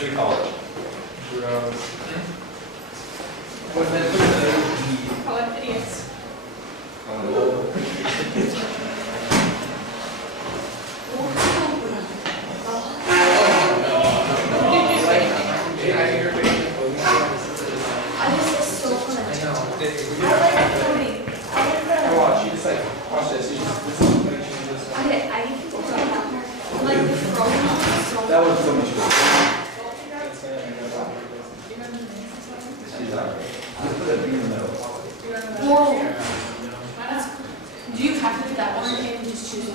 should we call it? Gross. What's meant for the Call it idiots. That was so much fun. Do you have to do that one and just choose it?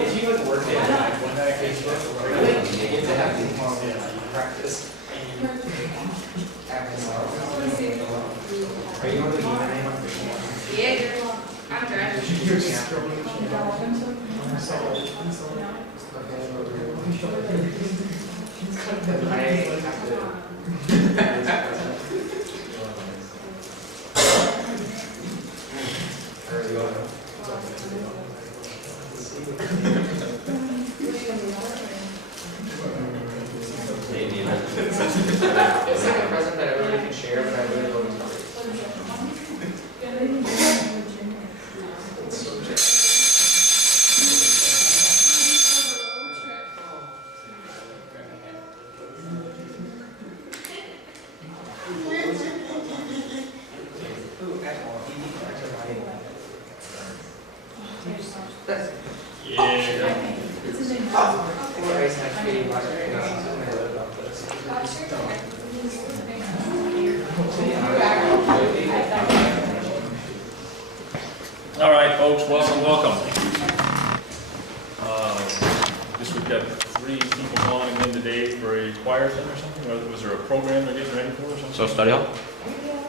If you would work it, like when that case goes to work, you get to have the practice. Are you on the game? Yeah, I'm driving. You're scrolling. It's like a present that everybody can share, but I really don't know. All right, folks, welcome. Guess we've got 3 people calling in today for a choir thing or something. Or was there a program they're getting ready for or something? So study hall?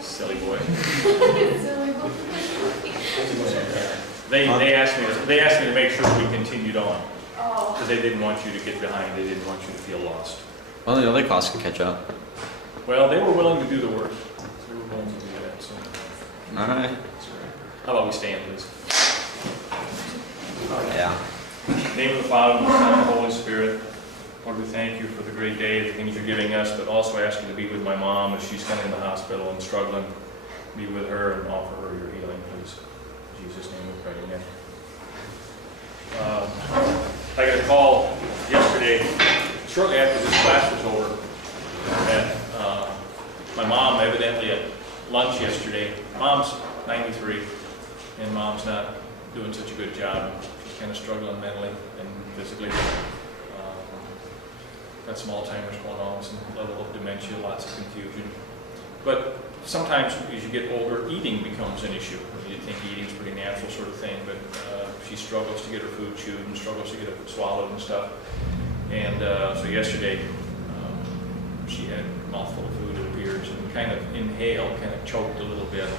Silly boy. They asked me to make sure we continued on because they didn't want you to get behind. They didn't want you to feel lost. Well, the other class can catch up. Well, they were willing to do the work. They were willing to do that. So, All right. how about we stand, please? Yeah. In the name of the Father, and the Son, and the Holy Spirit. Lord, we thank you for the great day, the things you're giving us, but also ask you to be with my mom as she's kind of in the hospital and struggling. Be with her and offer her your healing, please. In Jesus' name we pray, amen. I got a call yesterday, shortly after this class was over, that my mom evidently at lunch yesterday, mom's 93, and mom's not doing such a good job. She's kind of struggling mentally and physically. Got some Alzheimer's going on, some level of dementia, lots of confusion. But sometimes as you get older, eating becomes an issue. You think eating's a pretty natural sort of thing, but she struggles to get her food chewed and struggles to get it swallowed and stuff. And so yesterday, she had a mouthful of food, it appears, and kind of inhaled, kind of choked a little bit.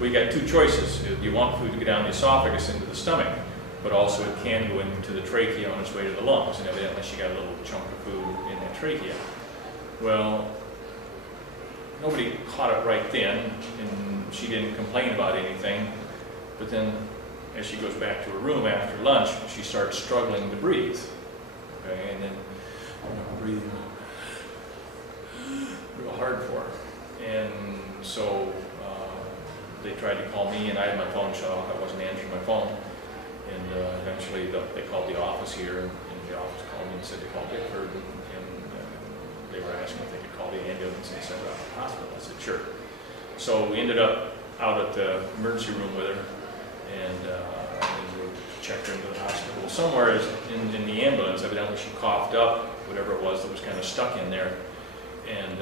We got 2 choices. You want food to get down the esophagus into the stomach, but also it can go into the trachea on its way to the lungs, and evidently she got a little chunk of food in that trachea. Well, nobody caught it right then, and she didn't complain about anything, but then as she goes back to her room after lunch, she starts struggling to breathe. Okay, and then breathing real hard for her. And so they tried to call me, and I had my phone shut off. I wasn't answering my phone. And eventually they called the office here, and the office called me and said they called Bickford, and they were asking if they could call the ambulance and send her out to the hospital. I said, sure. So we ended up out at the emergency room with her, and we checked her into the hospital. Somewhere in the ambulance, evidently she coughed up whatever it was that was kind of stuck in there, and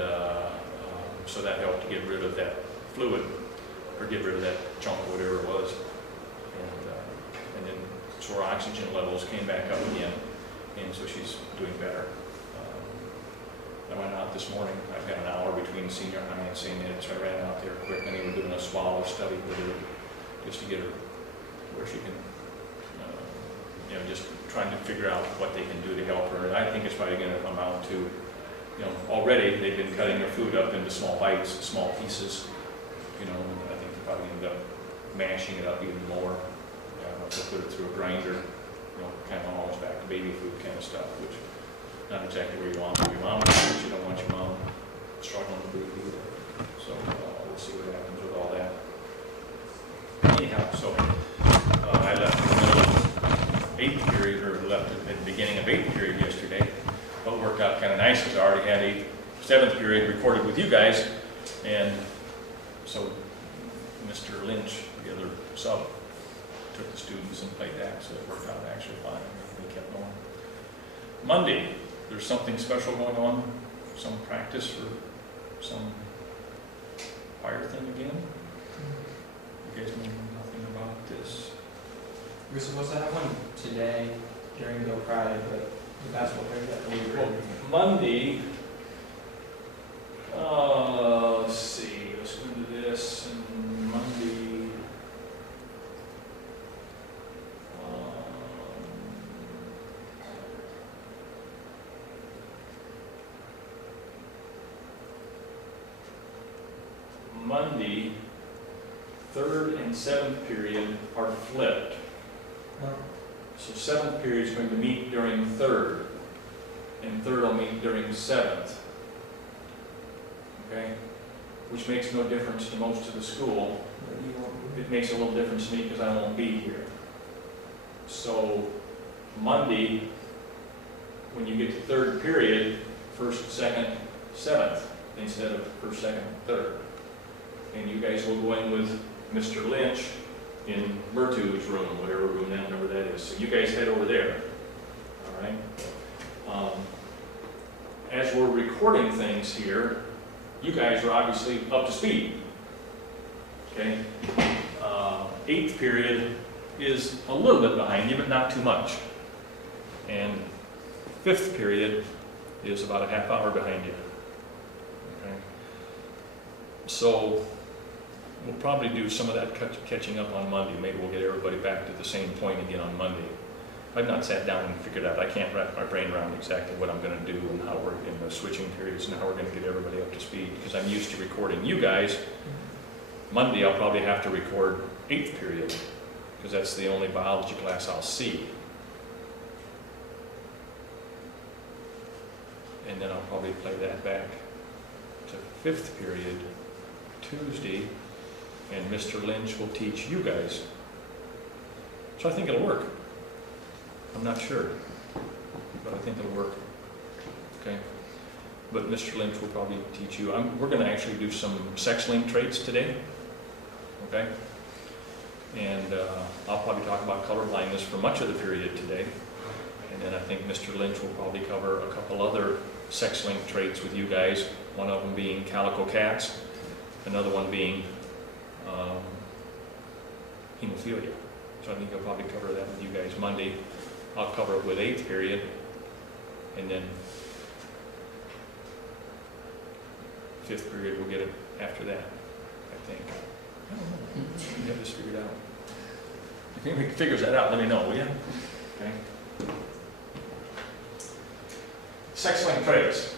so that helped to get rid of that fluid, or get rid of that chunk of whatever it was. And then so her oxygen levels came back up again, and so she's doing better. I went out this morning. I've got an hour between senior high and St. Ed, so I ran out there quick, and they were doing a swallow study with her just to get her where she can, just trying to figure out what they can do to help her. And I think it's probably going to amount to, you know, already they've been cutting their food up into small bites, small pieces. You know, I think they're probably end up mashing it up even more. They'll put it through a grinder, you know, kind of almost back to baby food kind of stuff, which not exactly where you want your mom to eat. You don't want your mom struggling to breathe either. So we'll see what happens with all that. Anyhow, so I left in the middle of 8th period, or left at the beginning of 8th period yesterday. But worked out kind of nice because I already had 7th period recorded with you guys, and so Mr. Lynch, the other sub, took the students and played that, so it worked out actually fine. They kept going. Monday, there's something special going on, some practice for some choir thing again. You guys know nothing about this? We were supposed to have one today during Go Friday, but the basketball player got Well, Monday, let's see, let's go into this, and Monday, Monday, 3rd and 7th period are flipped. So 7th period is going to meet during 3rd, and 3rd will meet during 7th. Okay? Which makes no difference to most of the school. It makes a little difference to me because I won't be here. So Monday, when you get to 3rd period, 1st, 2nd, 7th, instead of 1st, 2nd, 3rd. And you guys will go in with Mr. Lynch in Mertu's room, whatever room that number that is. So you guys head over there. All right? As we're recording things here, you guys are obviously up to speed. Okay? 8th period is a little bit behind you, but not too much. And 5th period is about a half hour behind you. Okay? So we'll probably do some of that catching up on Monday. Maybe we'll get everybody back to the same point again on Monday. I've not sat down and figured out, I can't wrap my brain around exactly what I'm going to do and how we're in the switching periods and how we're going to get everybody up to speed, because I'm used to recording you guys. Monday I'll probably have to record 8th period, because that's the only biology class I'll see. And then I'll probably play that back to 5th period, Tuesday, and Mr. Lynch will teach you guys. So I think it'll work. I'm not sure, but I think it'll work. Okay? But Mr. Lynch will probably teach you. We're going to actually do some sex-linked traits today. Okay? And I'll probably talk about color blindness for much of the period today. And then I think Mr. Lynch will probably cover a couple other sex-linked traits with you guys. One of them being calico cats, another one being hemophilia. So I think I'll probably cover that with you guys Monday. I'll cover it with 8th period, and then 5th period we'll get it after that, I think. I don't know. We have this figured out. If anybody figures that out, let me know, will you? Okay. Sex-linked traits.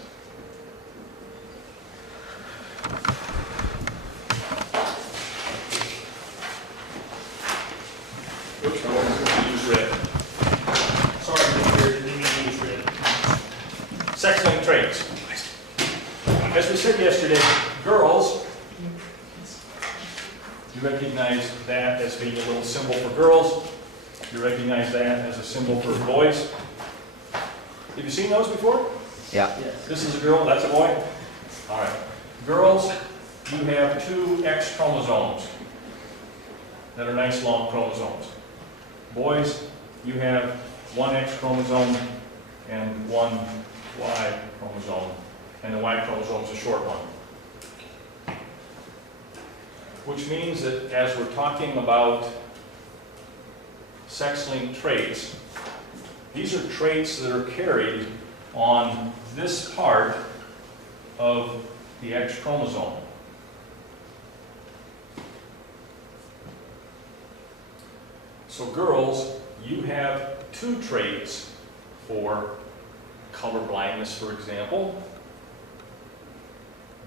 Oops, I wasn't going to use red. Sorry, Mr. Beard, didn't mean to use red. Sex-linked traits. As we said yesterday, girls, you recognize that as being a little symbol for girls. You recognize that as a symbol for boys. Have you seen those before? Yeah. Yes. This is a girl, that's a boy? All right. Girls, you have 2 X chromosomes that are nice long chromosomes. Boys, you have 1 X chromosome and 1 Y chromosome, and the Y chromosome is a short one. Which means that as we're talking about sex-linked traits, these are traits that are carried on this part of the X chromosome. So girls, you have 2 traits for color blindness, for example,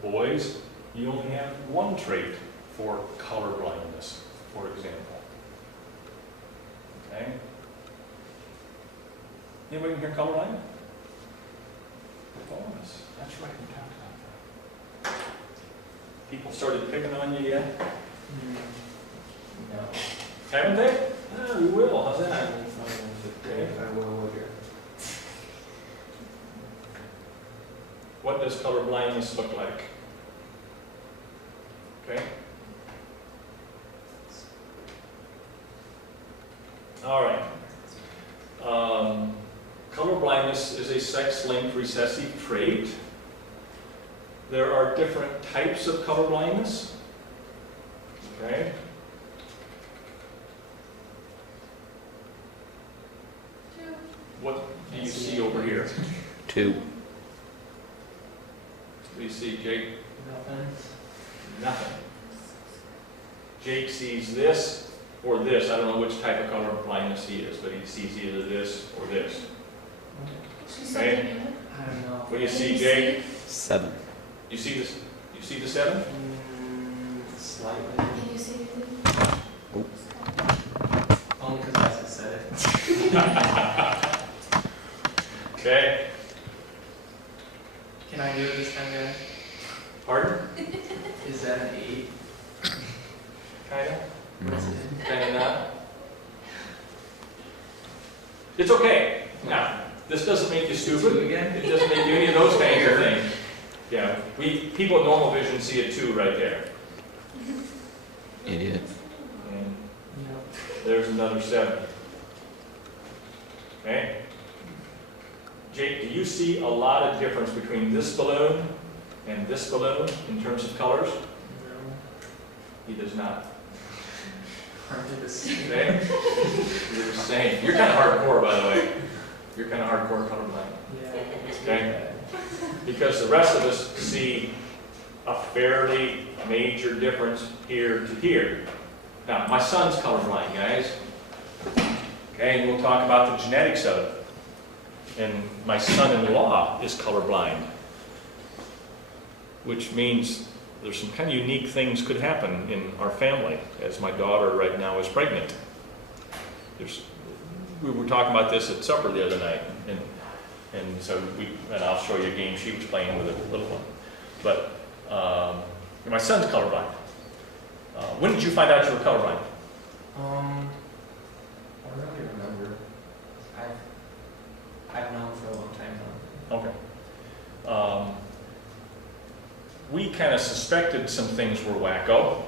Boys, you only have one trait for color blindness, for example. Okay? Anybody in here colorblind? Bonus. That's right, we talked about that. People started picking on you yet? No. Haven't they? Yeah, we will. How's that? Okay, I will here. What does color blindness look like? Okay? All right. Color blindness is a sex-linked recessive trait. There are different types of color blindness. Okay? What do you see over here? 2. What do you see, Jake? Nothing. Nothing. Jake sees this or this. I don't know which type of color blindness he is, but he sees either this or this. Okay. I don't know. What do you see, Jake? 7. You see this? You see the 7? Slightly. Can you see anything? Only because I said it. Okay. Can I do it this time, guys? Pardon? Is that an 8? Kinda? What is it? Kinda not? It's okay. Now, this doesn't make you 2 stupid. again? It doesn't make you any of those kinds of things. Yeah, people with normal vision see a 2 right there. Idiot. And Yep. there's another 7. Okay? Jake, do you see a lot of difference between this balloon and this balloon in terms of colors? No. He does not. Aren't they the same? Okay? You're the same. You're kind of hardcore, by the way. You're kind of hardcore colorblind. Yeah. It's Okay. really bad. Because the rest of us see a fairly major difference here to here. Now, my son's colorblind, guys. Okay, and we'll talk about the genetics of it. And my son-in-law is colorblind, which means there's some kind of unique things could happen in our family, as my daughter right now is pregnant. We were talking about this at supper the other night, and so I'll show you a game she was playing with a little one. But my son's colorblind. When did you find out you were colorblind? I don't really remember. I've known for a long time now. Okay. We kind of suspected some things were wacko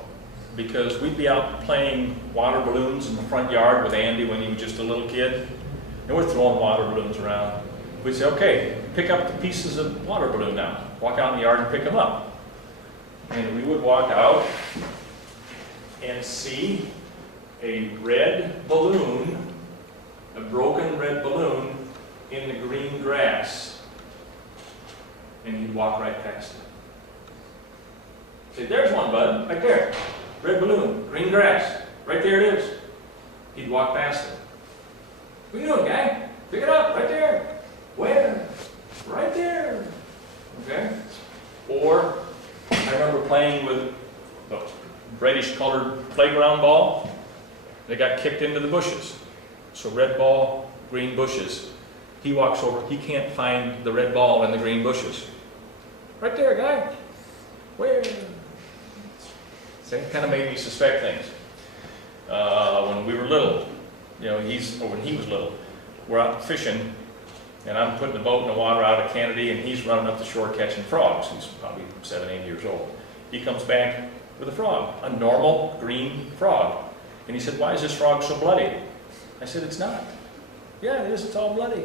because we'd be out playing water balloons in the front yard with Andy when he was just a little kid, and we're throwing water balloons around. We'd say, okay, pick up the pieces of water balloon now. Walk out in the yard and pick them up. And we would walk out and see a red balloon, a broken red balloon in the green grass. And he'd walk right past it. Say, there's one, bud, right there. Red balloon, green grass. Right there it is. He'd walk past it. What are you doing, guy? Pick it up, right there. Where? Right there. Okay? Or, I remember playing with a reddish colored playground ball. They got kicked into the bushes. So red ball, green bushes. He walks over, he can't find the red ball in the green bushes. Right there, guy. Where? See, kind of made me suspect things. When we were little, when he was little, we're out fishing, and I'm putting the boat in the water out of Kennedy, and he's running up the shore catching frogs. He's probably 7, 8 years old. He comes back with a frog, a normal green frog. And he said, why is this frog so bloody? I said, it's not. Yeah, it is, it's all bloody.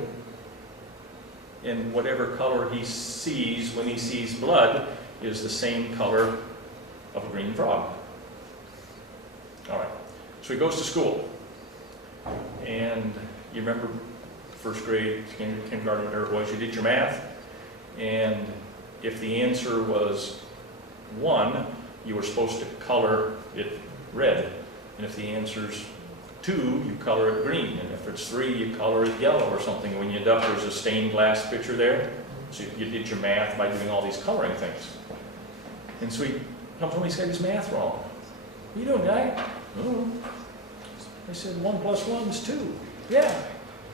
And whatever color he sees when he sees blood is the same color of a green frog. All right, so he goes to school. And you remember first grade, kindergarten, whatever it was, you did your math. And if the answer was 1, you were supposed to color it red. And if the answer's 2, you color it green. And if it's 3, you color it yellow or something. When you end up, there's a stained glass picture there. So you did your math by doing all these coloring things. And so he comes home, he's got his math wrong. What are you doing, guy? Oh. I said, 1 + 1 is 2. Yeah.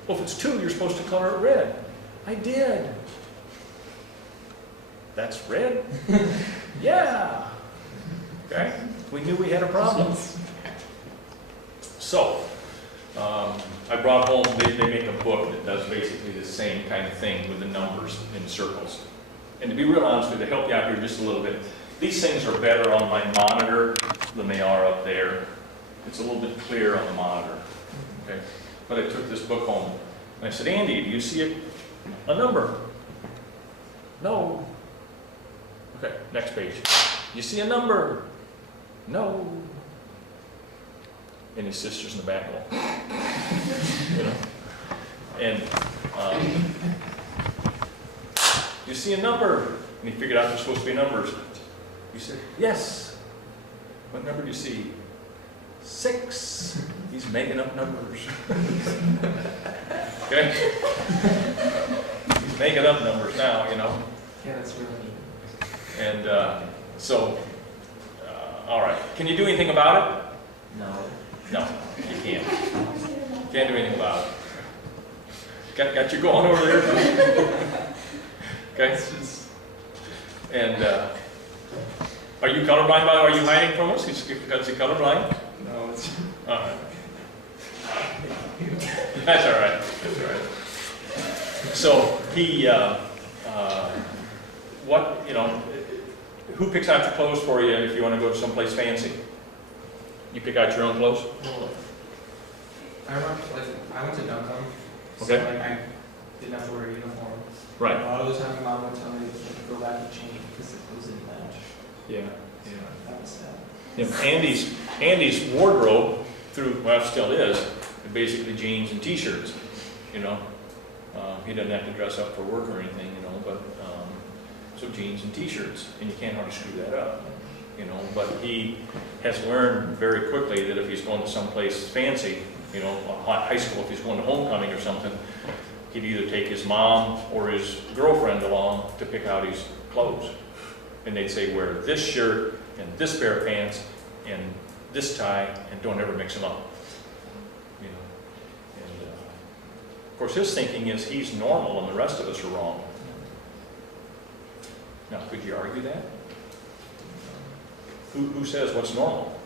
Well, if it's 2, you're supposed to color it red. I did. That's red? Yeah. Okay. We knew we had a problem. So, I brought home, they make a book that does basically the same kind of thing with the numbers in circles. And to be real honest with you, to help you out here just a little bit, these things are better on my monitor than they are up there. It's a little bit clearer on the monitor. Okay? But I took this book home and I said, Andy, do you see a number? No. Okay, next page. You see a number? No. And his sister's in the back wall. You know? And you see a number? And he figured out there's supposed to be numbers. He said, yes. What number do you see? 6. He's making up numbers. Okay? He's making up numbers now, you know. Yeah, that's really neat. And all right. Can you do anything about it? No. No, you can't. Can't do anything about it. Got you going over there? Okay. And are you colorblind, by the way? Are you hiding from us? Is he colorblind? No, it's... All right. That's all right. That's all right. So he, what, you know, who picks out your clothes for you if you want to go someplace fancy? You pick out your own clothes? Well, I remember, like, I went to Duncan, so Okay. like, I didn't have to wear a uniform. Right. A lot of the time, Mom would tell me to go back and change because it was in match. Yeah. That was sad. You know, Andy's wardrobe well, still is, basically jeans and t-shirts, you know. He doesn't have to dress up for work or anything, you know, but, so jeans and t-shirts, and you can't hardly screw that up, you know. But he has learned very quickly that if he's going to someplace fancy, you know, high school, if he's going to homecoming or something, he'd either take his mom or his girlfriend along to pick out his clothes. And they'd say, wear this shirt and this pair of pants and this tie, and don't ever mix them up. You know, and of course his thinking is he's normal and the rest of us are wrong. Now, could you argue that? Who says what's normal?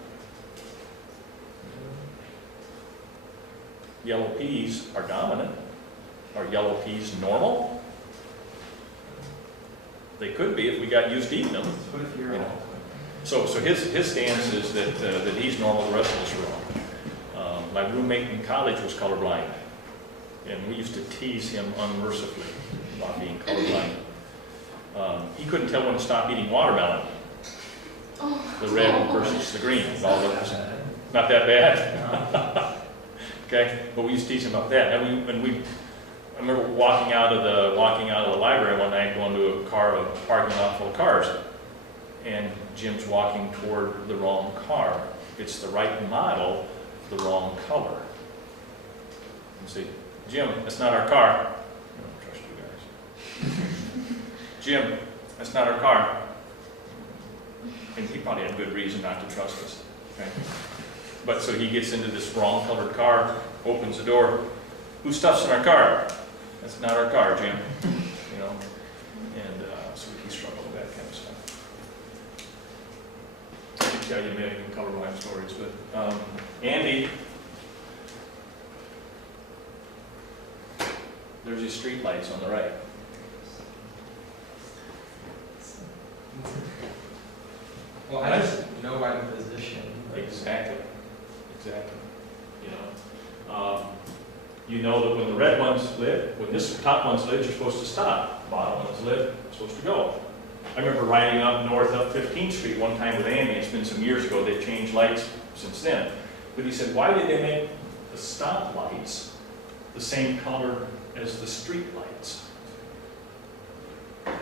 Yellow peas are dominant. Are yellow peas normal? They could be if we got used to eating them. What if you're You know. all... So his stance is that he's normal, the rest of us are wrong. My roommate in college was colorblind, and we used to tease him unmercifully about being colorblind. He couldn't tell when to stop eating watermelon, the red versus the green. All those. Not that bad. Okay, but we used to tease him about that. I remember walking out of the library one night, going to a parking lot full of cars. And Jim's walking toward the wrong car. It's the right model, the wrong color. You say, Jim, that's not our car. I don't trust you guys. Jim, that's not our car. And he probably had good reason not to trust us. Okay? But so he gets into this wrong colored car, opens the door. Whose stuff's in our car? That's not our car, Jim. You know? And so he struggled with that kind of stuff. I can tell you many colorblind stories, but Andy, there's your street lights on the right. Well, I just know by the position. Exactly. You know that when the red one's lit, when this top one's lit, you're supposed to stop. Bottom one's lit, you're supposed to go. I remember riding up north up 15th Street one time with Andy. It's been some years ago. They've changed lights since then. But he said, why did they make the stop lights the same color as the street lights? He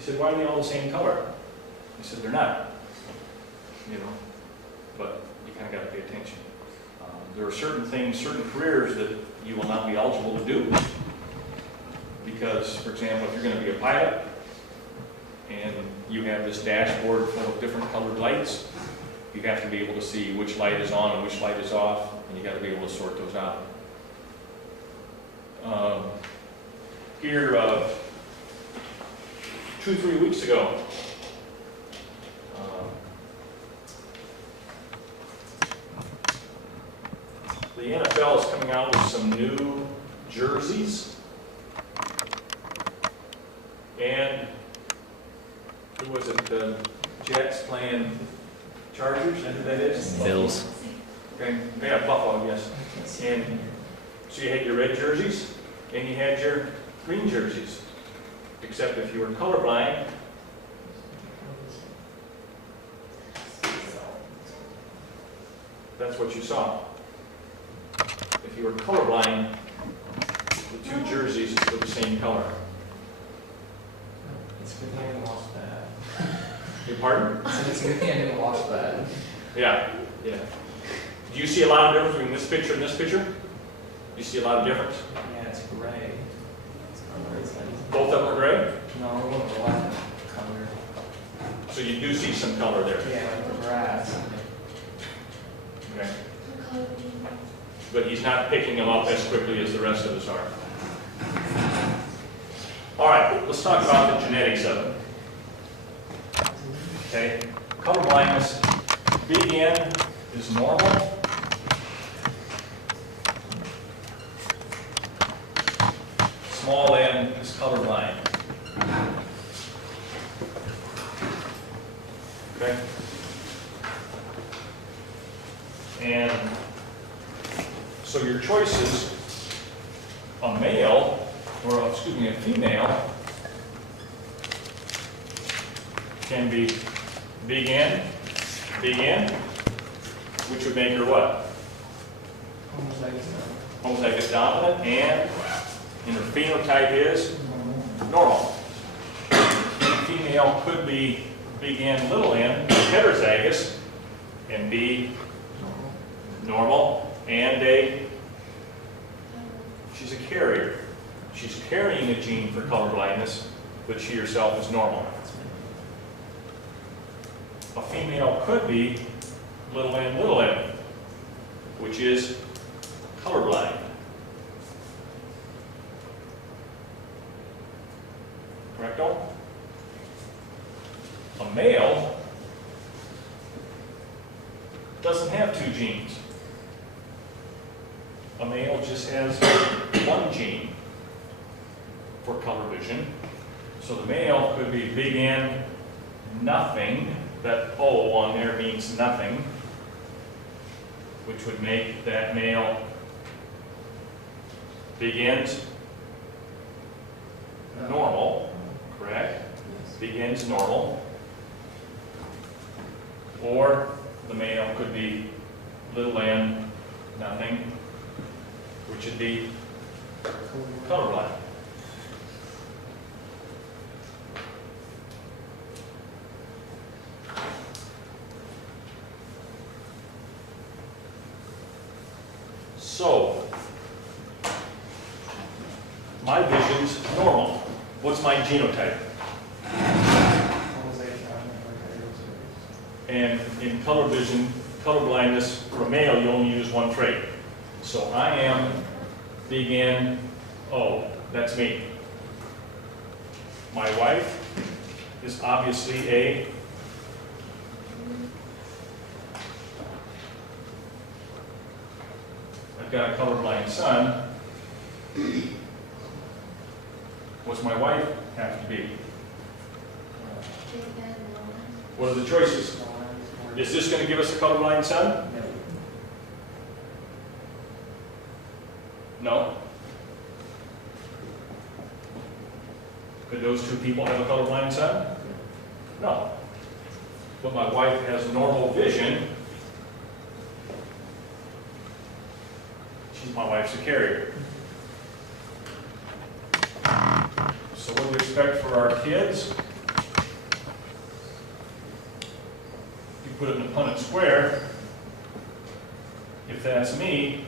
said, why are they all the same color? He said, they're not. You know, but you kind of got to pay attention. There are certain things, certain careers that you will not be eligible to do. Because, for example, if you're going to be a pilot and you have this dashboard full of different colored lights. You have to be able to see which light is on and which light is off, and you got to be able to sort those out. Here, 2-3 weeks ago, the NFL is coming out with some new jerseys, and who was it? The Jets playing Chargers, and who that is? Bills. Okay, yeah, Buffalo, yes. And so you had your red jerseys, and you had your green jerseys. Except if you were colorblind, that's what you saw. If you were colorblind, the two jerseys were the same color. It's a good thing I didn't watch that. Your pardon? It's a good thing I didn't watch that. Yeah, yeah. Do you see a lot of difference between this picture and this picture? Do you see a lot of difference? Yeah, it's gray. It's color. It's like, Both of them are gray? no, we're going to black color. So you do see some color there. Yeah, like the grass. Okay. But he's not picking them up as quickly as the rest of us are. All right, let's talk about the genetics of it. Okay, color blindness, big N is normal. Small n is colorblind. Okay? And so your choices, a male, or excuse me, a female, can be big N, which would make her what? Homozygous dominant, and her phenotype is normal. A female could be big N, little n, heterozygous, and be normal, and she's a carrier. She's carrying a gene for color blindness, but she herself is normal. A female could be little n, which is colorblind. Correcto? A male doesn't have two genes. A male just has one gene for color vision. So the male could be big N, nothing. That O on there means nothing, which would make that male big N's normal, correct? Big N's normal. Or the male could be little n, nothing, which would be colorblind. So, my vision's normal. What's my genotype? And in color vision, color blindness, for a male, you only use one trait. So I am big N, O. That's me. My wife is obviously a I've got a colorblind son. What's my wife have to be? What are the choices? Is this going to give us a colorblind son? No? Could those two people have a colorblind son? No. But my wife has normal vision. My wife's a carrier. So what do we expect for our kids? You put it in a Punnett square. If that's me,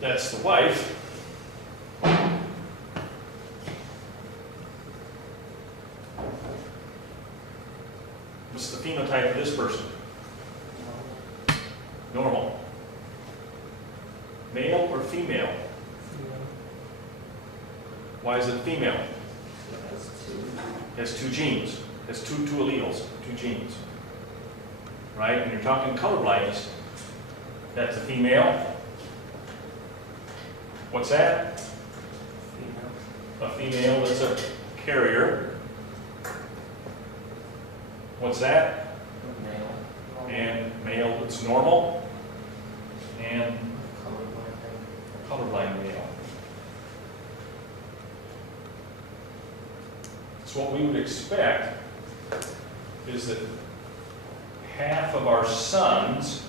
that's the wife. What's the phenotype of this person? Normal. Male or female? Why is it female? Has two genes. Has two alleles, two genes. Right? When you're talking color blindness, that's a female. What's that? A female that's a carrier. What's that? And male that's normal. And colorblind male. So what we would expect is that half of our sons,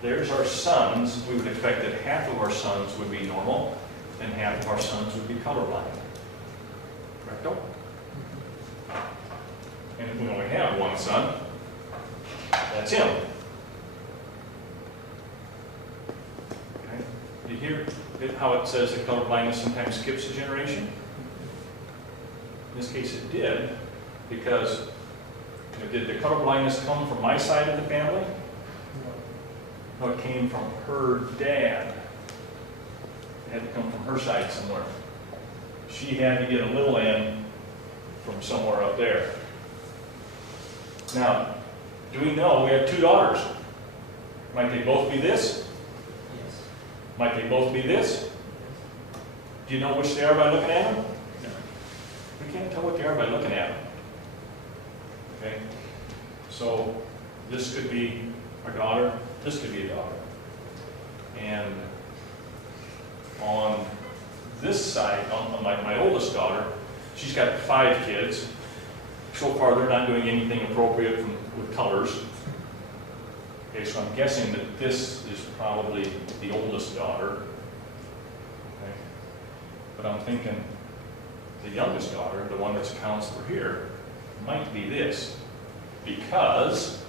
there's our sons, we would expect that half of our sons would be normal and half of our sons would be colorblind. Correcto? And if we only have one son, that's him. Okay. You hear how it says that colorblindness sometimes skips a generation? In this case it did, because did the colorblindness come from my side of the family? No, it came from her dad. It had to come from her side somewhere. She had to get a little n from somewhere up there. Now, do we know we have two daughters? Might they both be this? Yes. Might they both be this? Do you know which they are by looking at them? No. We can't tell what they are by looking at them. Okay? So, this could be our daughter, this could be a daughter. And on this side, on my oldest daughter, she's got 5 kids. So far, they're not doing anything appropriate with colors. Okay, so I'm guessing that this is probably the oldest daughter. Okay. But I'm thinking the youngest daughter, the one that's accounts for here, might be this. Because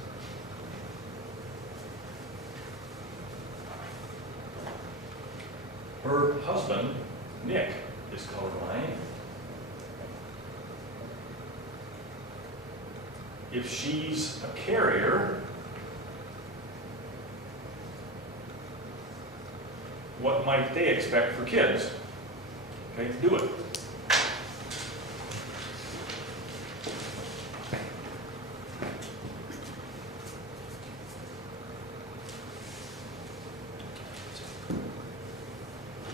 her husband, Nick, is colorblind. If she's a carrier, what might they expect for kids? Okay, do it.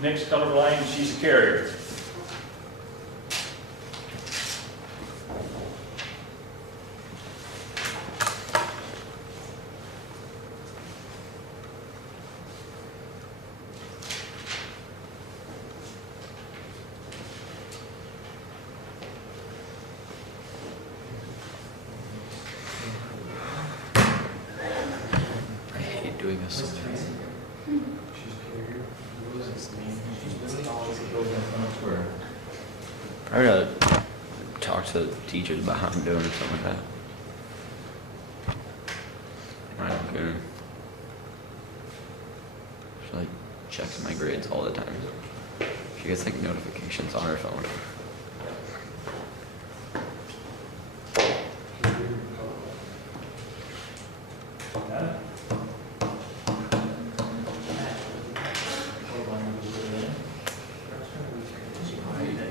Nick's colorblind, she's a carrier. I hate doing this. She's a carrier. She's really always goes in front where. I gotta talk to teachers about how I'm doing or something like that. I don't care. She like checks my grades all the time. She gets like notifications on her phone.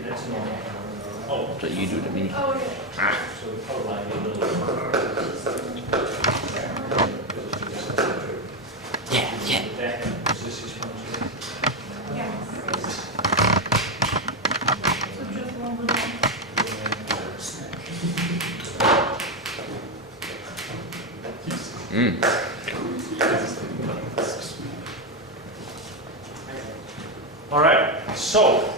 That's normal. Oh, That's what you do to me. Oh, okay. so the colorblind is a little. Yeah. Is this his phone? Yeah. So just one little. All right, so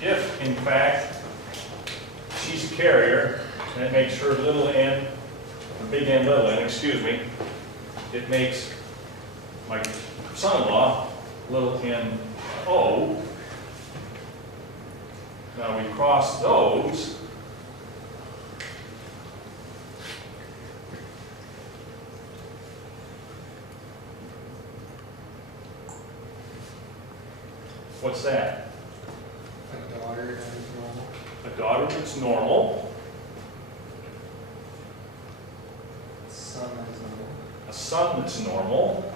if in fact she's a carrier, and it makes her little n, or big N little n, excuse me, it makes my son-in-law little n O. Now we cross those. What's that? A daughter that is normal. A daughter that's normal. son that is normal. A son that's normal,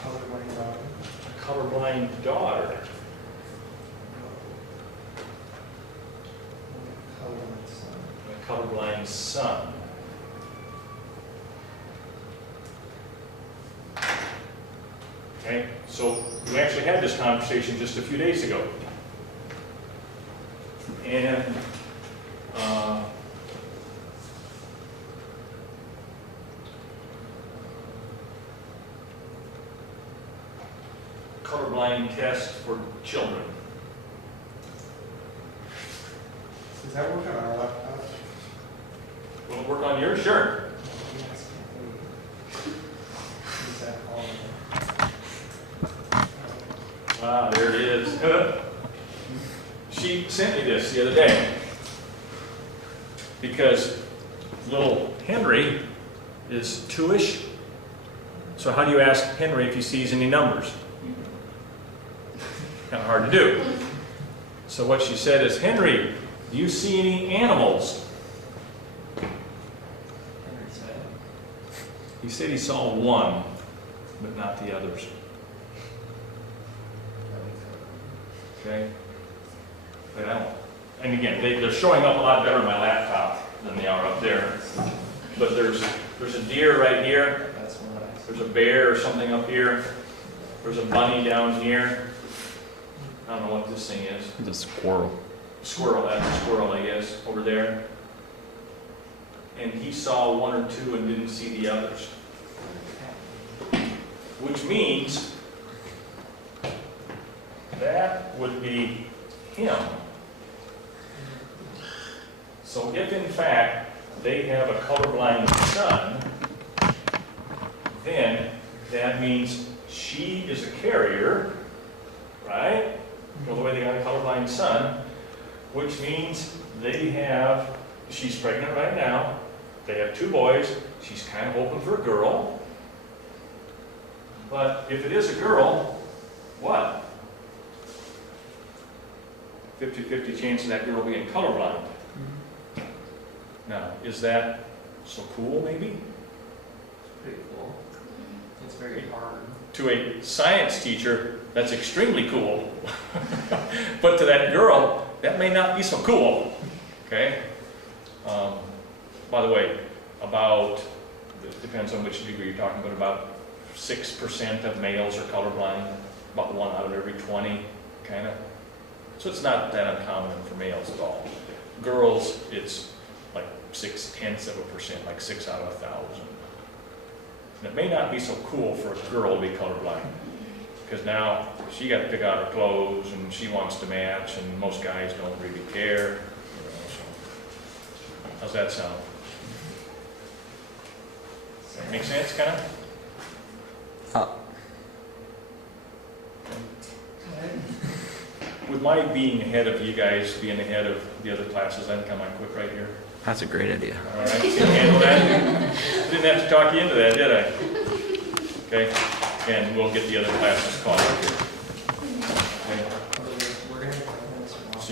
Colorblind daughter. a colorblind daughter, Colorblind son. and a colorblind son. Okay, so we actually had this conversation just a few days ago. And colorblind test for children. Does that work on our laptop? Will it work on yours? Sure. Yes, is that all of it? Ah, there it is. She sent me this the other day because little Henry is 2-ish. So how do you ask Henry if he sees any numbers? Kind of hard to do. So what she said is, Henry, do you see any animals? Henry said. He said he saw one, but not the others. Okay? But I don't. And again, they're showing up a lot better on my laptop than they are up there. But there's a deer right here. That's what I said. There's a bear or something up here. There's a bunny down here. I don't know what this thing is. It's a squirrel. Squirrel, that's a squirrel, I guess, over there. And he saw one or two and didn't see the others. Which means that would be him. So if in fact they have a colorblind son, then that means she is a carrier, right? Well, the way they got a colorblind son, which means she's pregnant right now, they have 2 boys, she's kind of hoping for a girl. But if it is a girl, what? 50-50 chance of that girl being colorblind. Now, is that so cool, maybe? Pretty cool. It's very hard. To a science teacher, that's extremely cool. But to that girl, that may not be so cool. Okay? By the way, it depends on which degree you're talking about 6% of males are colorblind, about 1 out of every 20, kind of. So it's not that uncommon for males at all. Girls, it's like 0.6%, like 6 out of 1,000. And it may not be so cool for a girl to be colorblind, because now she got to pick out her clothes and she wants to match, and most guys don't really care. So. How's that sound? Does that make sense, kind of? With my being ahead of you guys, being ahead of the other classes, I think I might quit right here. That's a great idea. All right, can you handle that? I didn't have to talk you into that, did I? Okay, and we'll get the other classes caught up here.